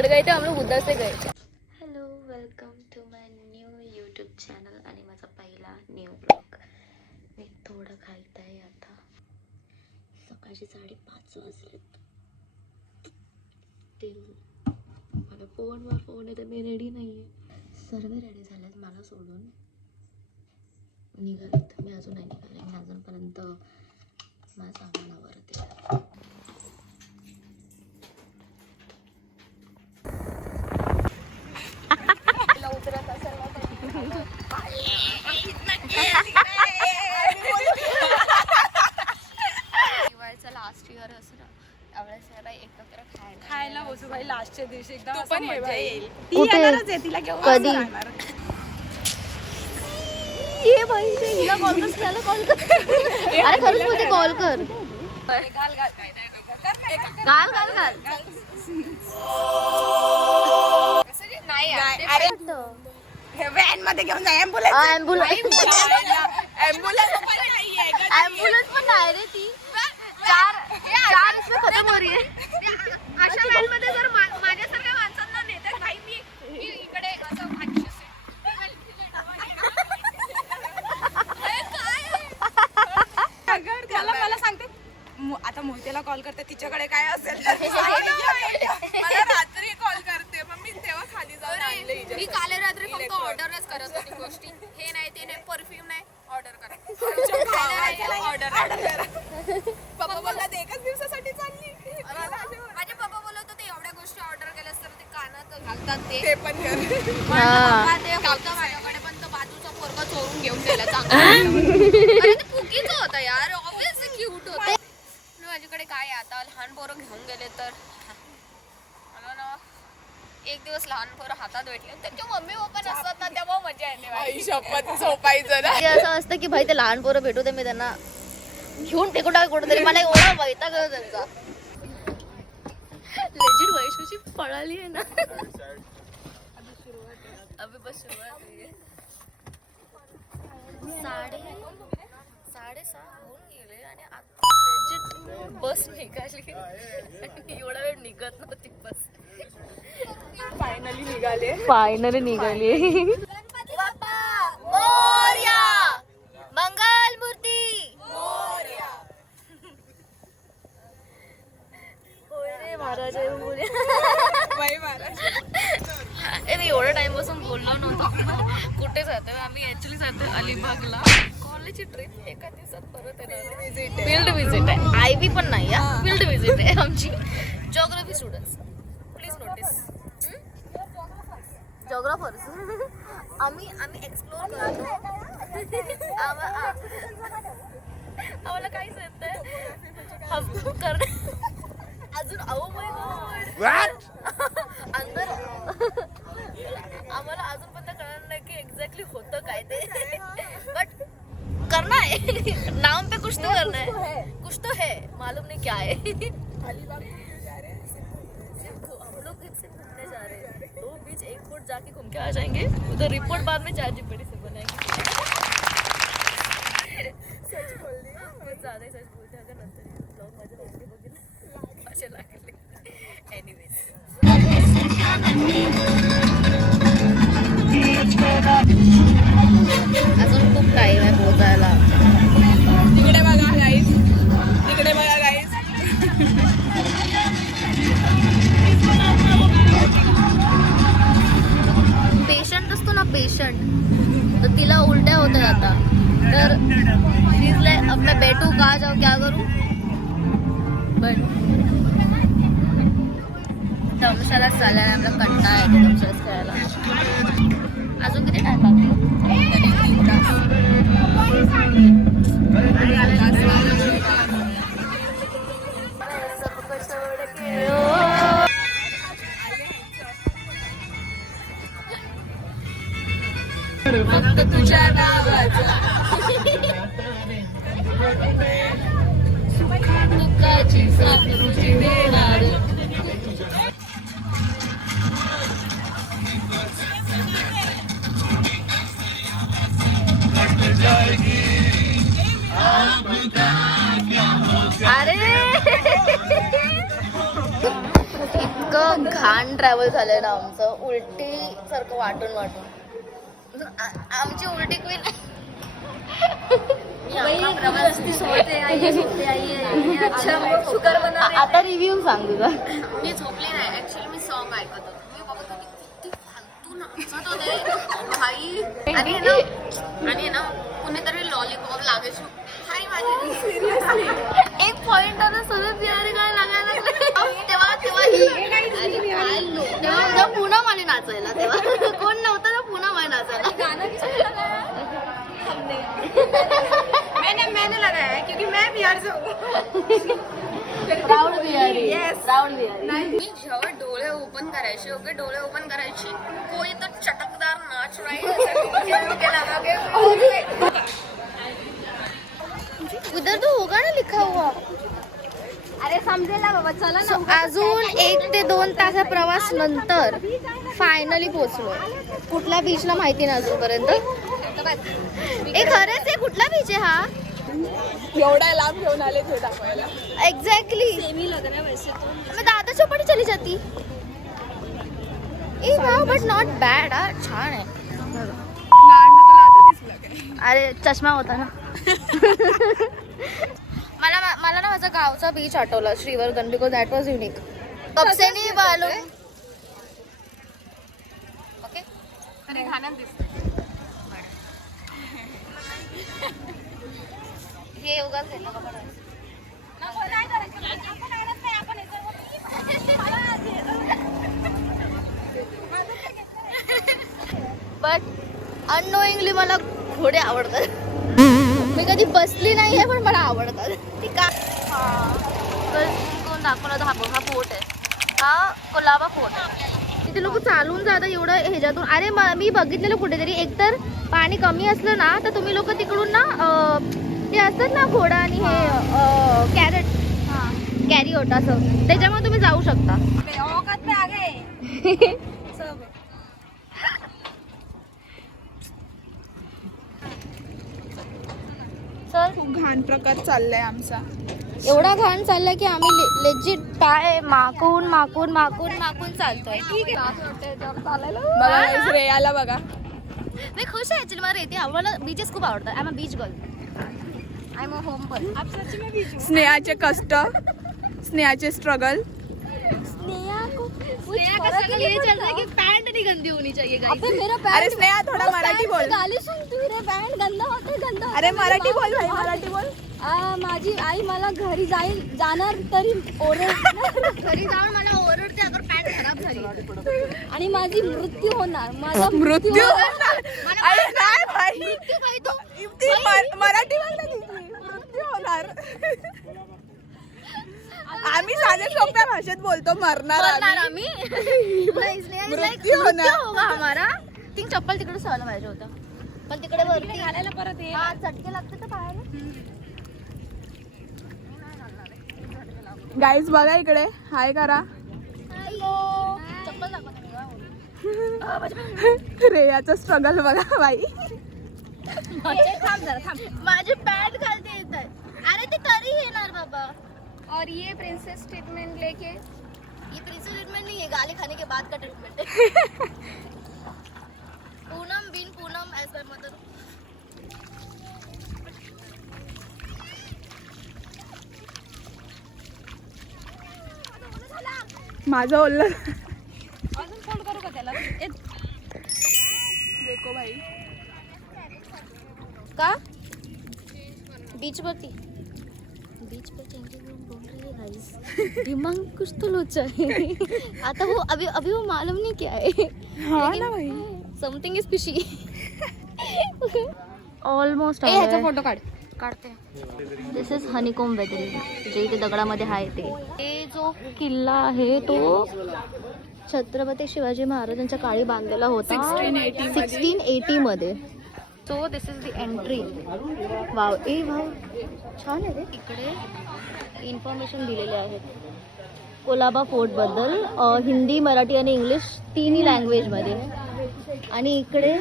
चढ़ गए थे हम लोग, उधर से गए थे. Hello, welcome to my new YouTube channel आणि माझा पहिला न्यू ब्लॉग. मी थोडं खात आहे आता. सकाळची 5:30 वाजलेत. मला फोन येते, मी रेडी नाही आहे. सर्व रेडी झालेत मला सोडून. निघालेत, मी अजून नाही निघाले. मी अजूनपर्यंत माझ्या सामानावरती लास्ट इयर असं ना त्यावेळेस एकत्र खायला बसू भाई. लास्टच्या दिवशी एकदम असं मजा येईल. ती कुठे? येणारच आहे, तिला घेऊन कधी? जाणार. ये भाई ते हिला कॉल कर, त्याला कॉल कर. अरे खरंच बोलते, कॉल कर. घाल घाल काय नाही घाल घाल घाल. नाही अरे व्हॅन मध्ये घेऊन जा. ॲम्ब्युलन्स एम्बुलेंस पण नाही रे ती. चार इसमें खत्म हो रही है. अशा व्हॅन मध्ये जर माझ्यासारख्या माणसांना नेतात भाई, मी इकडे असं मला सांगते. आता मोहितेला कॉल करते, तिच्याकडे काय असेल तर मला रात्री कॉल करते. मग मी तेव्हा खाली जाऊन आणले. मी काल रात्री फक्त ऑर्डरच करत होती गोष्टी. हे नाही ते नाही, परफ्यूम नाही, ऑर्डर करा. ऑर्डर पप्पा बोलला एकच दिवसासाठी चालली. माझे पप्पा बोलत होते एवढ्या गोष्टी ऑर्डर केल्यास तर ते कानात घालतात ते पण कर. ते होतं माझ्याकडे, पण तो बाजूचा पोरगा चोरून घेऊन गेला. चांगला चुकीचं होतं यार. ऑब्विसली क्यूट होतं. माझ्याकडे काय आहे आता, लहान पोरं घेऊन गेले तर मला ना एक दिवस लहान पोरं हातात भेटले, त्यांच्या मम्मी पप्पा नसतात ना, तेव्हा मजा येते. शपथ झोपायचं ना. असं असतं की भाई ते लहान पोरं भेटू दे, मी त्यांना घेऊन टेकून टाक कुठेतरी. मला एवढा वैताग आहे त्यांचा. लेजिट वैशूची पळाली आहे ना. अभी बस सुरुवात आहे. 6:30 होऊन गेले आणि आता लेजिट बस निघाली. एवढा वेळ निघत नव्हती बस. फायनली निघाली. मंगल मूर्ती महाराज. मी एवढा टाइम पासून बोललो नव्हतो. कुठे जातोय आम्ही? ऍक्च्युली जातोय अलिबागला. कॉलेजची ट्रिप एका दिवसात परत येणार. फील्ड विजिट आहे. आयबी पण नाही, फील्ड विजिट आहे आमची. Geography students please notice. Geographers आम्ही एक्सप्लोर करतो. आम्हाला काहीच येत नाही अजून. अंदर आम्हाला अजून पण कळणार नाही की एक्झॅक्टली होतं काय ते. बट करना है. नाम पे कुछ तो करना है, कुछ तो है, मालूम नहीं क्या है. हम लोग से घूमने जा रहे हैं. 2 बीच 1 फुट जाके घूम के आ जाएंगे. उधर रिपोर्ट बाद में ChatGPT से बनाएंगे. सच बोल दी. बहुत ज्यादा ही सच बोलते. अगर नंतर ब्लॉग माझ्या बघितलं असे लागले. एनिवेज अजून खूप टाइम आहे पोहोचायला. तिकडे बघा गाईस, तिकडे बघा गाईस. पेशंट असतो ना, पेशंट, तर तिला उलट्या होतात आता. तर अब मैं बैठू कहाँ जाऊँ, क्या करूँ. बट धर्मशाळाच चालला आहे. आपला कंटाळा आहे धर्मशाळाच करायला. अजून किती टाइम बाकी? फक्त तुझ्या नावाचा दुःखाची साथ तुझी देणार. अरे इतकं घाण ट्रॅव्हल झालंय ना आमचं, उलटी सारखं वाटून वाटून. आमची उलटी क्वीन आता रिव्ह्यू सांग तुझा. मी झोपली नाही ऍक्च्युली, मी सॉन्ग ऐकत होते. मी बघत होते किती फालतू नाचत होते भाई. आणि ना कुणीतरी लॉलीपॉप लागायची भाई माझी. एक पॉइंट ना सगळं बिहारी गाणं लागायला लागलं. तेव्हा पुन्हा मला नाचायला, तेव्हा कोण नव्हतं ना पुन्हा मला नाचायला. मैंने लगाया है क्योंकि मैं बिहार से हूँ. प्राऊड बिहारी. प्राऊड बिहारी. मी जेव्हा डोळे ओपन करायचे, ओके डोळे ओपन करायचे, कोई तो चटकदार नाच रहा उधर तो होगा ना लिखा हुआ. अरे समजेला बाबा, चला So, अजून 1 ते 2 तासा प्रवास नंतर फायनली पोहोचलो. कुठल्या बीचला माहिती नाही अजूनपर्यंत. ए खरंच आहे, कुठला बीच आहे हा? एवढा लांब घेऊन आले ते दाखवायला. एग्जैक्टली. मैं दादा चौपाटी चली जाती. ए वाव, बट नॉट बॅड. छान आहे. नांद तुला आता दिसलं काय? अरे चष्मा होता ना. मला ना माझा गावचा बीच आठवला, Shrivardhan, because that was unique. कबसे नाही मालूम. ओके, अरे घाण्यात दिसत. हे उगाच आहे ना का. बट अननोईंगली मला घोडे आवडतात. मी कधी बसली नाहीये पण मला आवडतात. ठीक आहे. कोण दाखवला हा फोर्ट आहे, हा कोलाबा फोर्ट. तिथे लोक चालून जातात एवढं ह्याच्यातून. अरे मी बघितलेलं कुठेतरी, एकतर पाणी कमी असलं ना तर तुम्ही लोक तिकडून ना ते असतात ना घोडा आणि हे कॅरी होत असं, त्याच्यामुळे तुम्ही जाऊ शकता. चल. खूप घाण प्रकार चाललाय आमचा. एवढा घाण चाललाय की आम्ही लेजिट पाय माकून माकून माकून माकून चालतोय. ठीक आहे. बघा श्रेयाला बघा. मी खुश आहे ऍक्च्युली. मला रेती आवडला, बीचेस खूप आवडतात. I am a beach girl. I am a home girl. स्नेहाचे कष्ट, स्नेहाचे स्ट्रगल. पैंट नहीं गंदी होनी चाहिए. अरे स्नेहा थोड़ा मराठी बोल. पॅन्ट गंदा होते गंदा. अरे मराठी बोल भाई, मराठी बोल. माझी आई मला घरी जाणार तरी घरी जाऊन मला ओरडते अगर पॅन्ट खराब झाली आणि माझी मृत्यू होणार. माझा मृत्यू होणार. अरे नाही भाई, ती मराठी बोल ना ती. मृत्यू होणार. आम्ही साध्या सोप्या भाषेत बोलतो, मरणार आम्ही. मृत्यू होणार. होगा हमारा. ती चप्पल तिकडे सवायला पाहिजे होतं, पण तिकडे वरती घालायला परत ये. चटके लागते तर पायाला. गाईज बघा इकडे, हाय करा. चप्पल दाखवा. रेयाचं स्ट्रगल बघा बाई. माझी पॅन्ट घालते येत. अरे ते तरी येणार बाबा. और ये प्रिंसेस ट्रीटमेंट लेके, ये प्रिंसेस ट्रीटमेंट नहीं है, गाली खाने के बाद का ट्रीटमेंट है. पूनम बिन पूनम एज माय मदर. माझं ओल्लं. अजून फोल्ड करू का त्याला? देखो भाई. का बीच वरती बीच पे चेंजेस बोल रही है गाइस. दिमाग कुछ तो लोचा है. आता वो अभी वो मालूम नहीं क्या है. हाँ ना भाई. Something is fishy. ऑलमोस्ट ह्याचा फोटो काढते. दिस इज हनीकोम वेदरिंग, जे इथे दगडामध्ये आहे ते जो किल्ला आहे तो छत्रपती शिवाजी महाराजांच्या काळी बांधलेला होता 1680 मध्ये. So this is the entry. Wow, A wow, छान आहे रे. इकडे इन्फॉर्मेशन दिलेले आहेत कोलाबा फोर्ट बद्दल, हिंदी, मराठी आणि इंग्लिश तिन्ही लँग्वेजमध्ये. आणि इकडे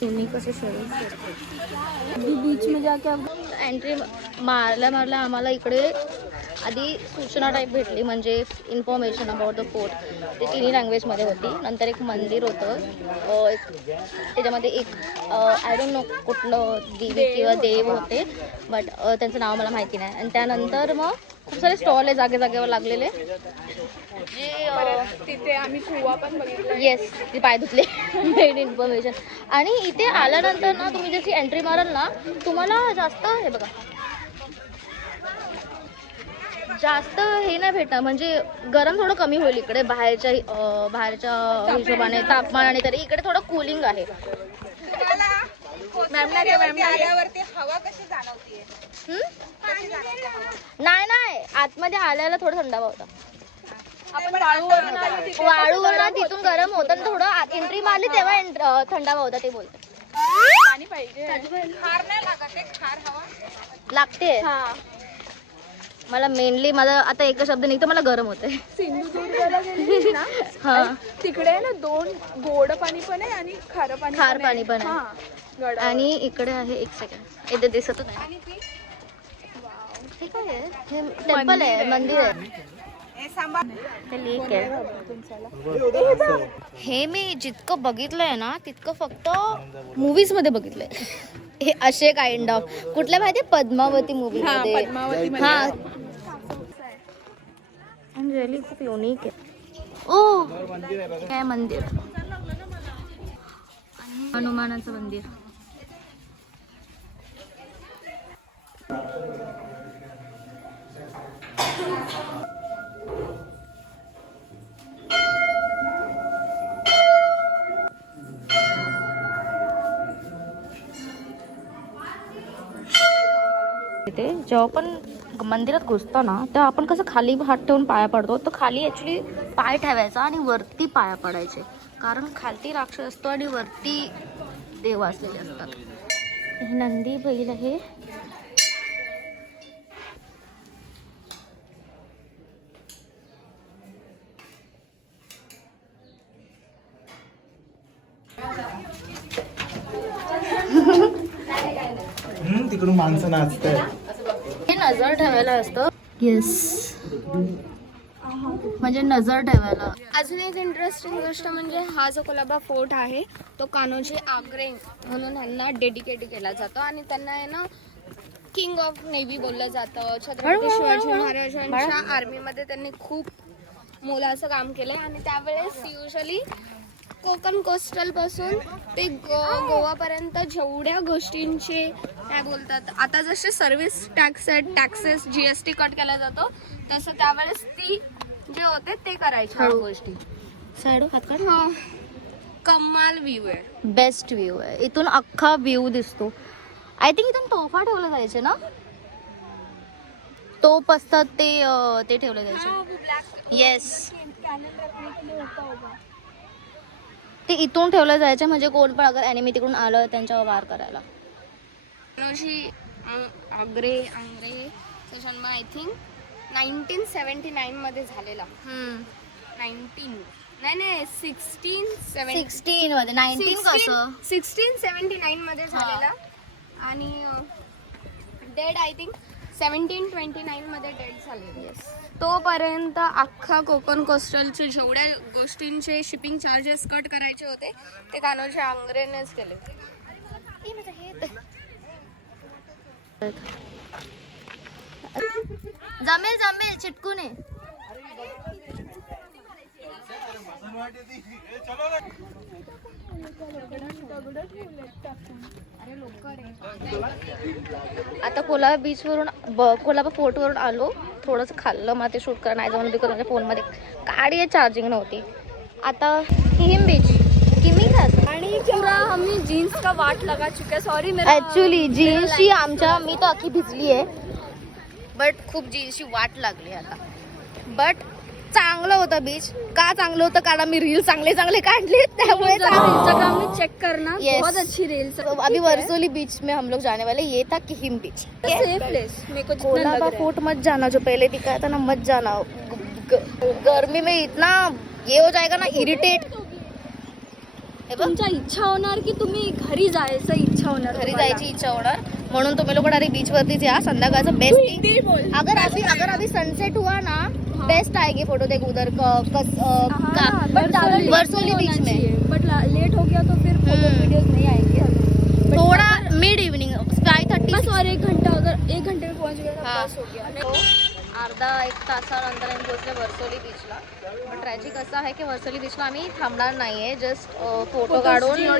तुम्ही कसे बीच मध्ये जाके एंट्री मारल्या आम्हाला इकडे आधी सूचना टाईप भेटली म्हणजे इन्फॉर्मेशन अबाउट द फोर्ट. ते तिन्ही लँग्वेजमध्ये होती. नंतर एक मंदिर होतं, त्याच्यामध्ये एक आय डोंट नो कुठलं देवी किंवा देव होते, बट त्यांचं नाव मला माहिती नाही. आणि त्यानंतर मग खूप सारे स्टॉल आहे जागे जागेवर लागलेले, जे तिथे आम्ही कुवा पण बघितला. येस ती पाय धुतले मेन इन्फॉर्मेशन. आणि इथे आल्यानंतर ना तुम्ही जशी एंट्री माराल ना तुम्हाला जास्त हे बघा जास्त हे नाही भेटणार, म्हणजे गरम थोडं कमी होईल इकडे बाहेरच्या हिशोबाने तापमानाने. तरी इकडे थोडं कूलिंग आहे. आल्यावरती हवा कशी जाणवतीये? नाही आतमध्ये आल्याला थोडं थंडावा होता. आपण वाळूवर तिथून गरम होतं आणि थोडं एंट्री मारली तेव्हा थंडावा होता ते बोलते. पाणी पाहिजे. खार नाही लागत, खार हवा लागते. मला मेनली माझा आता एकच शब्द निघतो, मला गरम होते. सिंधुदुर्गला गेली ना हा तिकडे ना 2 गोड पाणी पण आहे आणि खार पाणी पण आहे. आणि इकडे आहे एक सेकंड इथे दिसत नाही. हे काय आहे? हे टेम्पल आहे, मंदिर आहे. ते लेक आहे. हे मी जितकं बघितलंय ना तितकं फक्त मूवीज मध्ये बघितलंय. हे असे काइंड ऑफ कुठल्या माहिती पद्मावती मूवी मध्ये. हा रिअली खूप युनिक आहे. ओ काय मंदिर, हनुमानाचं मंदिर. इथे जेव्हा पण मंदिरात घुसतो ना तेव्हा आपण कसं खाली हात ठेवून पाया पडतो, तर खाली ॲक्च्युली पाय ठेवायचा आणि वरती पाया पडायचे, कारण खालती राक्षस असतो आणि वरती देव असलेले असतात. हे नंदी बैल आहे. तिकडून माणसं नाचतात. हे नजर ठेवायला असतं. येस म्हणजे नजर ठेवायला. अजून एक इंटरेस्टिंग गोष्ट म्हणजे हा जो कोलाबा फोर्ट आहे तो कान्होजी आंग्रे म्हणून यांना डेडिकेट केला जातो आणि त्यांना आहे ना किंग ऑफ नेव्ही बोललं जातं. छत्रपती शिवाजी महाराजांच्या आर्मीमध्ये त्यांनी खूप मोलाचं काम केलंय आणि त्यावेळेस युजली कोकण कोस्टल पासून ते गोवापर्यंत जेवढ्या गोष्टींचे काय बोलतात आता जसे सर्व्हिस टॅक्सेस GST कट केला जातो तसं त्यावेळेस ती जे होते ते करायचे ह्या गोष्टी. साईड हात काढ. कमाल व्ह्यू आहे, बेस्ट व्ह्यू आहे. इथून अख्खा व्ह्यू दिसतो. आय थिंक इथून तोफा ठेवलं जायचे ना, तोफ असतात ते ठेवले जायचे. येस ते इथून ठेवलं जायचं म्हणजे कोण पण अगर एनिमी तिकडून आलं त्यांच्यावर वार करायला. कान्होजी आंग्रे जन्म आय थिंक 1979 मध्ये झालेला. 16 मध्ये 19 कसं 1679 मध्ये झालेला आणि डेड आय थिंक 1729 मध्ये डेड झालेली. तोपर्यंत अख्खा कोकण कोस्टलचे जेवढ्या गोष्टींचे शिपिंग चार्जेस कट करायचे होते ते कान्होजी आंग्रेनेच केले. जमेल चिटकून आहे. आता कोलाबा बीच वरून कोलाबा फोर्ट वरून आलो. थोडंसं खाल्लं, मला ते शूट करणं नाही जाऊन बिकॉज माझ्या फोनमध्ये गाडी चार्जिंग नव्हती. आता किहिम बीच किमी खात आणि पूरा हमने जीन्स का वाट लगा चुका. सॉरी ऍक्च्युली जीन्सची आमच्या मी तर अख्खी भिजली आहे, बट खूप जीन्सची वाट लागली आता. बट चांगलं होतं बीच. का चांगलं होतं कारण मी रील चांगले काढले त्यामुळे. इंस्टाग्राम में चेक करना. Yes. बहुत अच्छी रील्स. अभी वर्सोली बीच में हम लोग जाने वाले. ये था किहिम बीच. सेफ प्लेस मेरे को जितना लग कोलाबा रहा है. फोर्ट मत जाना, जो पहले दिखाया था ना मत जाना. गर्मी में इतना ये हो जाएगा ना इरिटेट. तुमच्या इच्छा होणार की तुम्ही घरी जायचं इच्छा होणार. घरी जायची इच्छा होणार. म्हणून तुम्ही लोक डायरेक्ट बीच वरतीच या. संध्याकाळचं बेस्ट. अगर अभी सनसेट हुआ ना बेस्ट आएंगे फोटो देख उधर वर्सोली बीच में. बट लेट हो गया तो फिर फोटो वीडियोस नहीं आएंगे. थोड़ा मिड इव्हनिंग 5:30 बस और 1 घंटा, अगर 1 घंटे में पहुंच गए तो हाँ. बस हो गया. तो अर्धा 1 तासानंतर आम्ही पोहोचले वर्सोली बीचला. पण ट्रॅजिक असं आहे की वर्सोली बीचला आम्ही थांबणार नाहीये. जस्ट फोटो काढून जिओ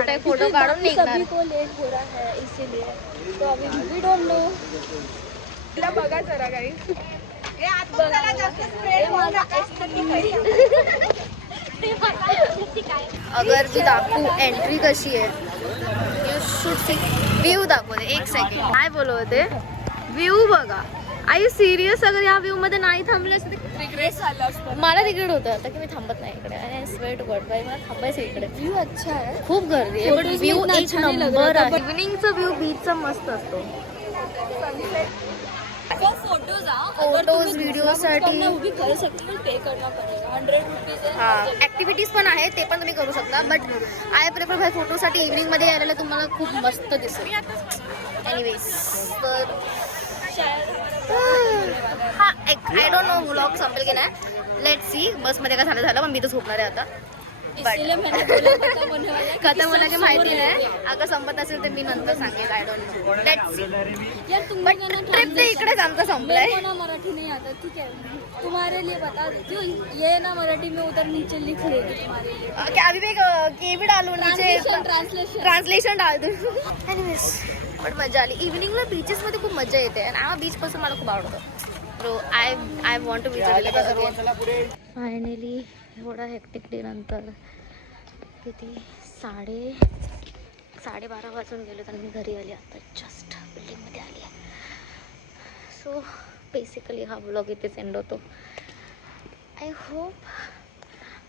टॅग फोटो काढून निघणार. सभी को लेट हो रहा है इसीलिए. तो अभी वी डोंट नो. तिला बघा जरा काही त्याला जास्त स्प्रेड अगर मी दाखवू एंट्री कशी आहे यू शुड सी. व्ह्यू दाखवते 1 सेकंड. काय बोलत होते व्ह्यू बघा. I you serious. अगर या व्ह्यू मध्ये नाही थांबले असते रिग्रेट झालं असतं. मला तिकीट होतं आता की मी थांबत नाही इकडे. आणि स्वेट टू गॉड बाई मला थांबायचं इकडे. व्यू अच्छा है. खूप गर्दी आहे पण Photos व्ह्यू इतना एक अच्छा नहीं लग नंबर रहा आहे. इव्हनिंगचा व्ह्यू बीचचा मस्त असतो. वो फोटोज फोटोज व्हिडिओसाठी वो भी कर सकते हो. पे करना पड़ेगा 100 रुपीज है. हा ऍक्टिव्हिटीज पण आहेत ते पण तुम्ही करू शकता. बट आय प्रेफर भाई फोटोसाठी इव्हनिंग मध्ये यायला तुम्हाला खूप मस्त दिसेल. एनिवेज तर हा एक आय डोंट नो व्लॉग संपेल की नाही. Let see. बसमध्ये काय झालं पण मी तर झोपणार आहे आता. इसलिए मैंने बोला खत्म होने वाला है. खतम होण्याची माहिती नाही. अगर संपत असेल तर मी नंतर सांगेल. I don't know. Let see. यार तुम बट लोगों ना ट्रिप तर इकडेच आमचा संपलाय. मेरे को ना मराठी नहीं आता. ठीक है तुम्हारे लिए बता देती हूँ. ये ना मराठी में उधर नीचे लिख लेगी तुम्हारे लिए. क्या अभी मैं के भी डालू नीचे ट्रांसलेशन. ट्रान्सलेशन डाल दू. एनिवेज पण मजा आली. इव्हनिंगला बीचेस मध्ये खूप मजा येते आणि हा बीच पासून मला खूप आवडतं. So I want to visit. Finally एवढा हेक्टिक डे नंतर किती 12:30 वाजून गेलो आणि मी घरी आली आता. जस्ट बिल्डिंगमध्ये आली आहे. सो बेसिकली हा ब्लॉग इथेच एंड होतो. आय होप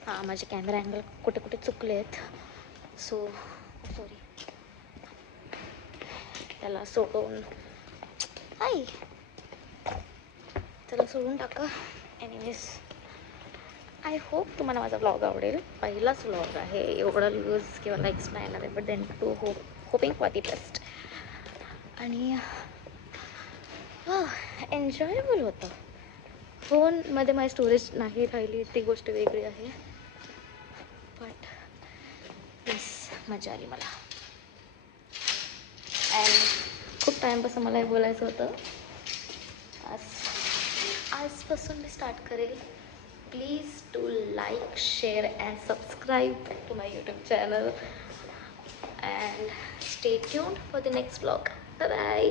हां माझे कॅमेरा अँगल कुठे कुठे चुकले आहेत. So sorry. त्याला सोडून टाका. एनिवेज आय होप तुम्हाला माझा व्लॉग आवडेल. पहिलाच व्लॉग आहे. एवढा यूज किंवा लाईक्स नाही येणार आहे. But then to hoping for the best. आणि एन्जॉयबल होतं. फोनमध्ये माझी स्टोरेज नाही राहिली ती गोष्ट वेगळी आहे. बट येस मजा आली मला. अँड खूप टाईमपासून मला हे बोलायचं होतं. आजपासून मी स्टार्ट करेल. Please do like share and subscribe to my YouTube channel and stay tuned for the next vlog. Bye bye.